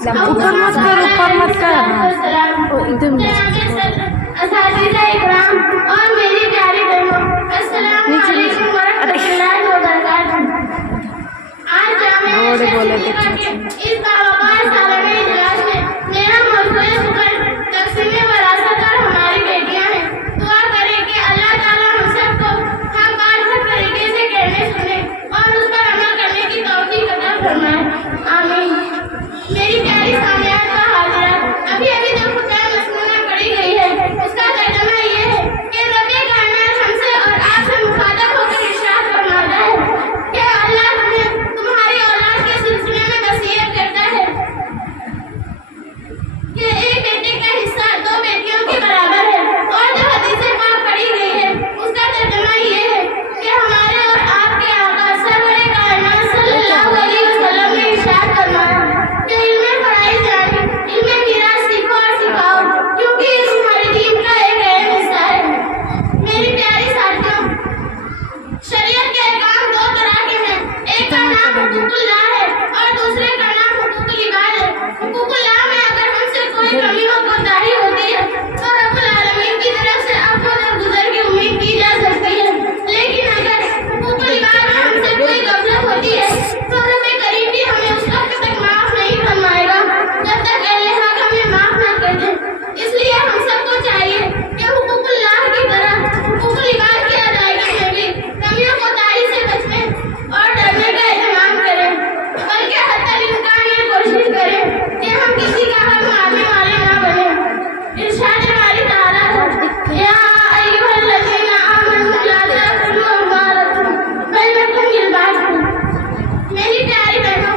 ऊपर मत कर, ऊपर मत कर, एकदम असातिज़ा इकराम और मेरी प्यारी बहनों, अस्सलाम वालेकुम वरहमतुल्लाहि वबरकातुहू। आज जामिया शरीफ के इस बावकार सालमे इजलास में मेरा मौज़ूए शुक्र तक़सीमे वरासत और हमारी बेटियां हैं। दुआ करें कि अल्लाह ताला हम सबको हर बात हर तरीके से कहने सुने और उस पर अमल करने की तौफीक अता फरमाए, आमीन। मेरी प्यारी सामियात व हाज़िरात, अभी अभी जो खुतबा मसनूना पढ़ी गई है उसका तर्जुमा ये है कि रब्बे कायनात हमसे और आपसे मुखातब होकर इरशाद फरमाता है कि अल्लाह तुम्हें तुम्हारी औलाद के सिलसिले में वसीयत करता है कि एक बेटे का हिस्सा दो बेटियों के बराबर है। और जो हदीस पाक पढ़ी गई है उसका तर्जुमा ये है कि हमारे और आपके आका सरवरे कायनात सल्लल्लाहु अलैहि वसल्लम ने इरशाद फरमाया कि इल्मे फराइज़ यानी इल्मे मीरास सीखो और सिखाओ, क्योंकि ये तुम्हारे दीन का एक अहम हिस्सा है। मेरी प्यारी साथियों, शरीयत के अहकाम दो तरह के हैं, एक का नाम हुकूकुल्लाह है और दूसरे का नाम हुकूकुल इबाद है। हुकूकुल्लाह में अगर हमसे कोई कमी व कोताही होती है तो रब्बुल आलमीन की तरफ से अफ़्व और गुज़र की उम्मीद की जा सकती है, लेकिन अगर हुकूकुल इबाद में हमसे कोई गफलत होती है तो रब्बे करीम भी हमें उस वक्त तक माफ नहीं फरमाएगा जब तक अहले हक हमें माफ न कर दे। इसलिए हम सबको चाहिए कि हुकूकुल्लाह की तरह हुकूकुल इबाद की अदायगी में भी कमियों कोताही से बचने और डरने का एहतमाम करें, बल्कि हत्ता इम्कान ये कोशिश करें कि हम किसी का हक मारने वाले न बने। इरशाद बारी ताला है, या अय्युहल्लज़ीना आमनू ला ताकुलू अम्वालकुम बैनकुम बिल-बातिल। मेरी प्यारी बहनों,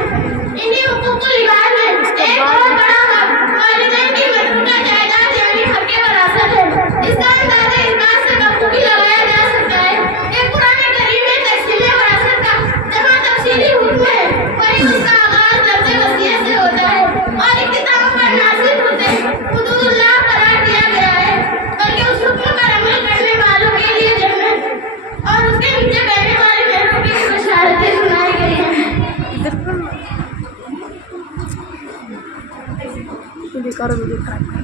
इन्हीं हुकूकुल इबाद में एक बहुत बड़ा हक वालिदैन की मरबूता जायदाद यानी हक़ वरासत है। इसका अंदाज़ा इस बात से बखूबी लगाया जा सकता है कि कुरान करीम में तक़सीम वरासत का जहाँ तफसीली हुक्म है वहीं उसका आगाज़ लफ्ज़ वसीयत से होता है और इख्तिताम पर नाज़िल होते हुदूदुल्लाह करार दिया गया है, बल्कि उस हुक्म पर अमल करने वालों के लिए जन्नत और उसके नीचे बहने वाले नहरों की बशारतें सुनाई गई हैं। करो वीडियो खराब कर।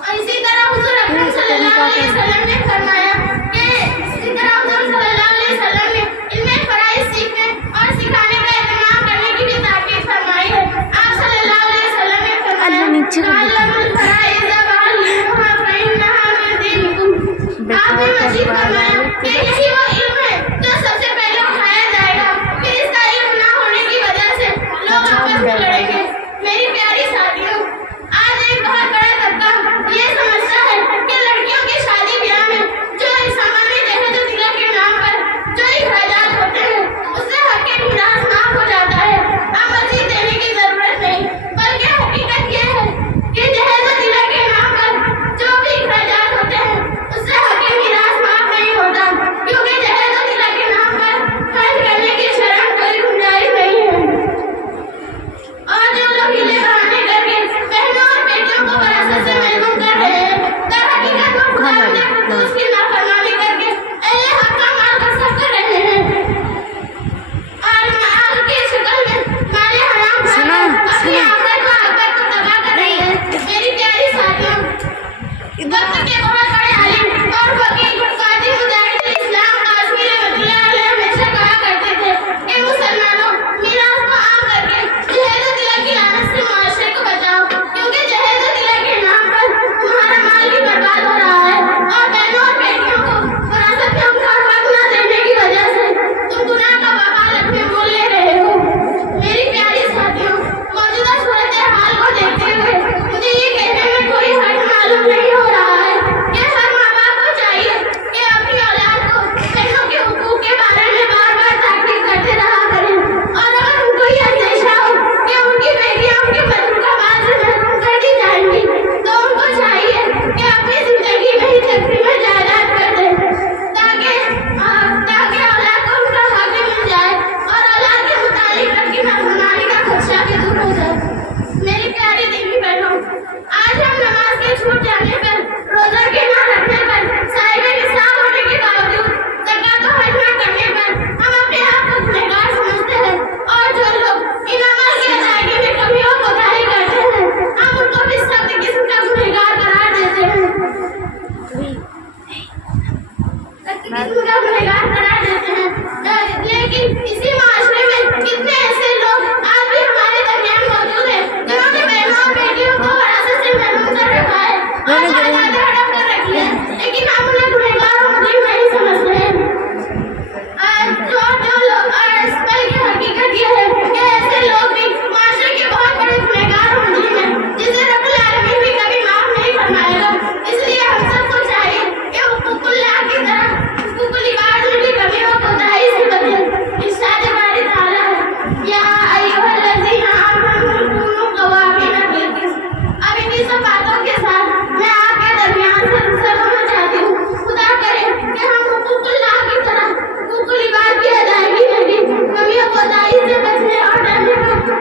और इसी तरह हुज़ूर अकरम सल्लल्लाहु अलैहि वसल्लम ने फरमाया कि इसी तरह हुज़ूर सल्लल्लाहु अलैहि वसल्लम ने इल्मे फराइज़ सीखने और सिखाने का एहतमाम करने की भी ताकीद फरमाई है। आप सल्लल्लाहु अलैहि वसल्लम ने फरमाया तअल्लमुल फराइज़ वअल्लिमुहा फ़इन्नहा मिन दीनिकुम। आपने मज़ीद फरमाया कि यही वो इल्म है जो सबसे पहले उठाया जाएगा, फिर इसका इल्म न होने की वजह से लोग आपस में लड़ेंगे। मेरी प्यारी साथियों, आज एक बहुत बड़ा तबका ये समझता है कि लड़कियों की शादी ब्याह में जो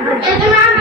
एहतमाम